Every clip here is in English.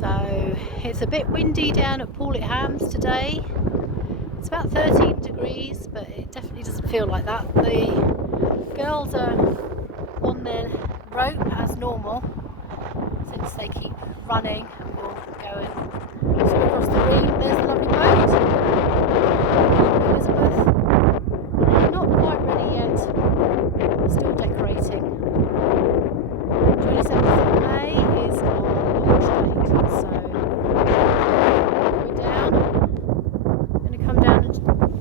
So it's a bit windy down at Pawlett today. It's about 13 degrees, but it definitely doesn't feel like that. The girls are on their rope as normal, since they keep running, and we'll go and swim across the green. There's the lovely boat. Elizabeth. Not quite ready yet. Still decorating. 27th of May is our launch date, so we're down. I'm going to come down and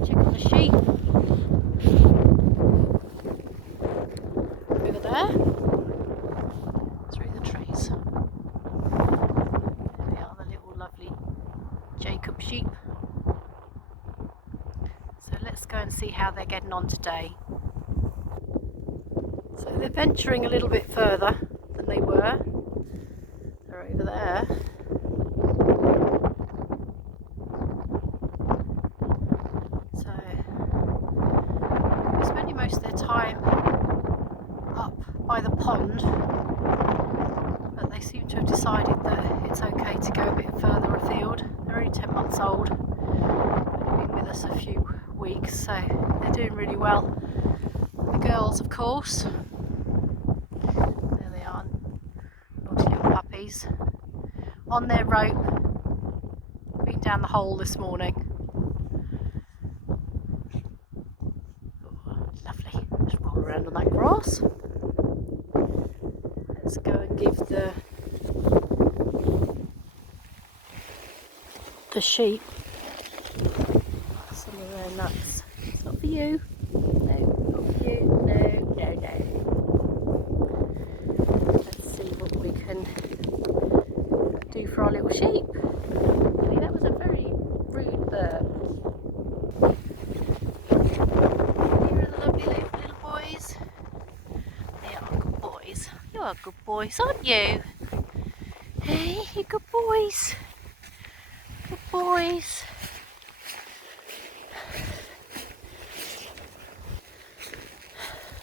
check on the sheep. Over there, through the trees. There they are, the little lovely Jacob sheep. So let's go and see how they're getting on today. So they're venturing a little bit further than they were. They're over there. So they're spending most of their time up by the pond, but they seem to have decided that it's okay to go a bit further afield. They're only 10 months old, they've been with us a few weeks, so they're doing really well. The girls, of course, there they are, naughty little puppies, on their rope, been down the hole this morning. Oh, lovely, just roll around on that grass. Let's go and give the sheep some of their nuts. It's not for you. No, not for you. No, no, no. Let's see what we can do for our little sheep. I mean, that was a very rude bird. Here are the lovely little boys. They are good boys. You are good boys, aren't you? Hey, you good boys. Good boys.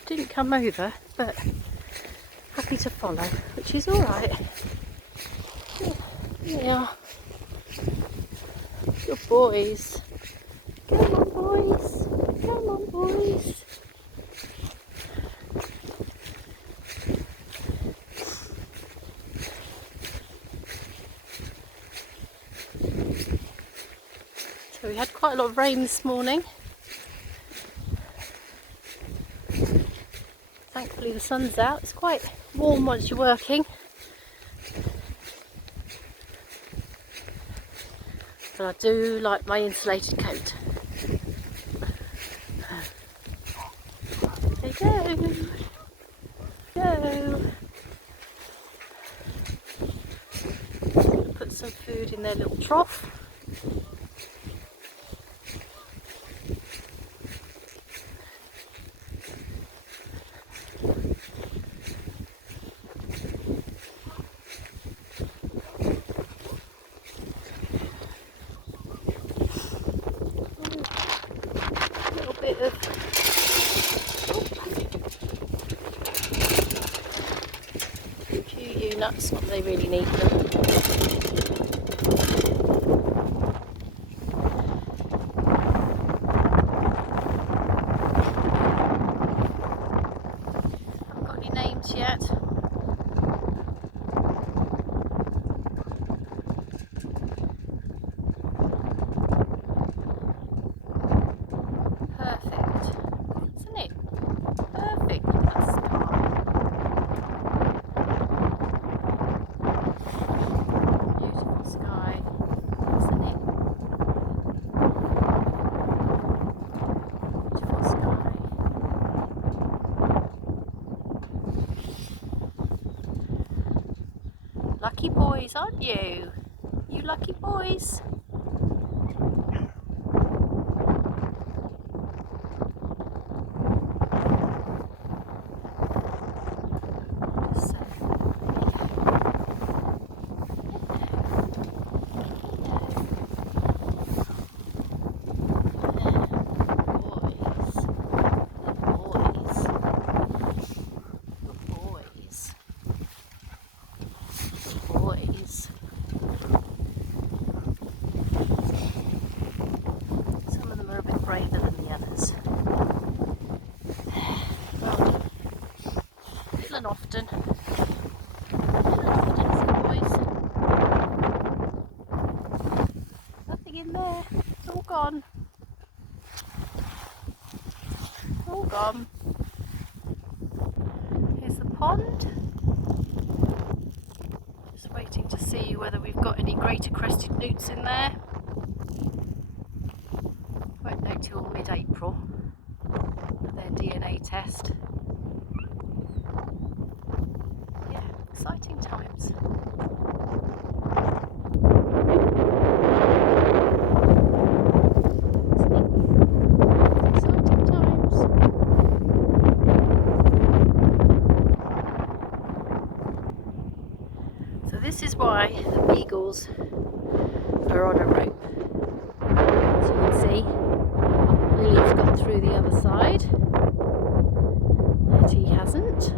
Didn't come over, but happy to follow, which is alright. Yeah. Good boys. Come on, boys. Come on, boys. So we had quite a lot of rain this morning. Thankfully the sun's out. It's quite warm once you're working. But I do like my insulated coat. There you go. Go. Put some food in their little trough. Bit of a few nuts, not that they really need them. Haven't got any names yet. Lucky boys, aren't you? You lucky boys. boys. happen often. Nothing in there. It's all gone. All gone. Here's the pond. Just waiting to see whether we've got any greater crested newts in there. Won't know till mid-April for their DNA test. Yeah, exciting times. Exciting times. So this is why the beagles are on a rope. As you can see, Lily's got through the other side. Hetty hasn't.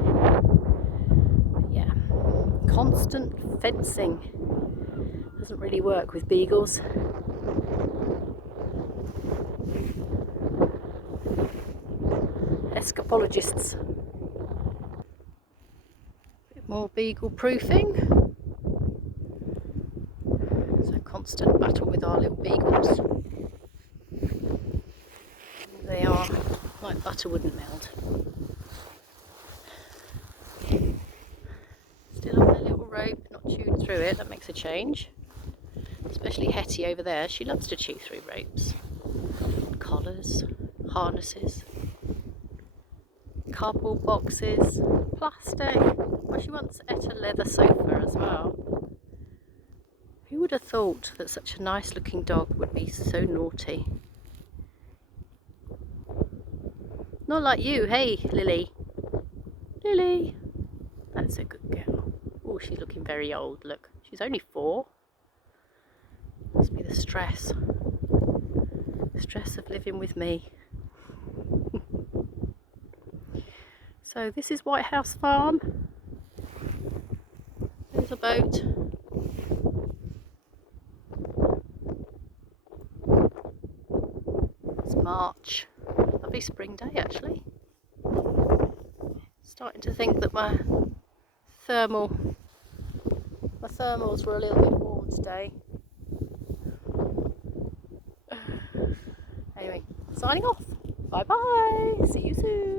But yeah, constant fencing doesn't really work with beagles. Escapologists. Bit more beagle proofing. It's a constant battle with our little beagles. They are like butter wouldn't melt. Still on their little rope, not chewed through it, that makes a change. Especially Hetty over there, she loves to chew through ropes. Collars, harnesses, cardboard boxes, plastic. Well, she once ate a leather sofa as well. Who would have thought that such a nice looking dog would be so naughty? Not like you, hey Lily. Lily. That's a good girl. Oh, she's looking very old, look. She's only 4. Must be the stress. The stress of living with me. So this is Whitehouse Farm. There's a boat. It's March. Lovely spring day actually. Starting to think that my thermals were a little bit warm today. Anyway, signing off. Bye bye. See you soon.